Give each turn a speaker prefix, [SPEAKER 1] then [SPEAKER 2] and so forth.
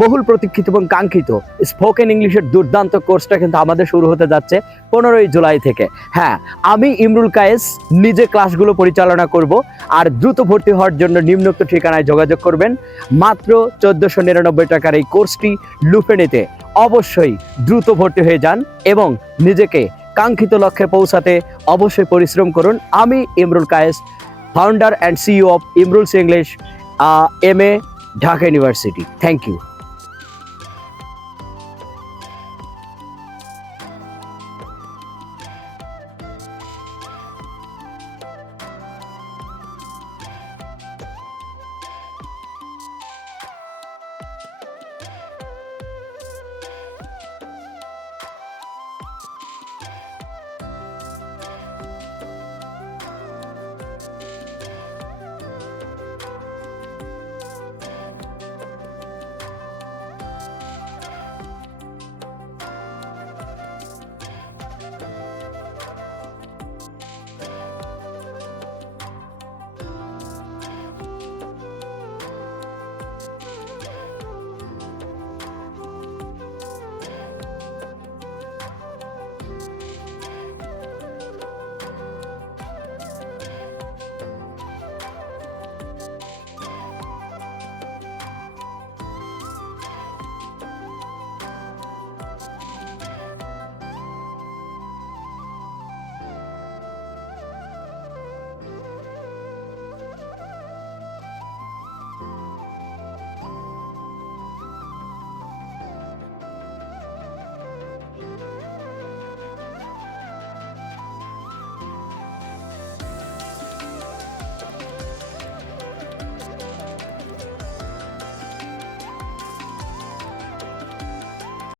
[SPEAKER 1] বহুল প্রতীক্ষিত এবং কাঙ্ক্ষিত। স্পোকেন ইংলিশের দুর্দান্ত কোর্সটা কিন্তু আমাদের শুরু হতে যাচ্ছে পনেরোই জুলাই থেকে। হ্যাঁ আমি ইমরুল কায়েস, নিজে ক্লাসগুলো পরিচালনা করব আর দ্রুত ভর্তি হওয়ার জন্য নিম্নোক্ত ঠিকানায় যোগাযোগ করবেন। মাত্র চোদ্দোশো নিরানব্বই টাকার এই কোর্সটি লুফে নিতে অবশ্যই দ্রুত ভর্তি হয়ে যান এবং নিজেকে কাঙ্ক্ষিত লক্ষ্যে পৌঁছাতে অবশ্যই পরিশ্রম করুন। আমি Imrul Kayes founder and CEO of Imrul's English M A Dhaka university thank you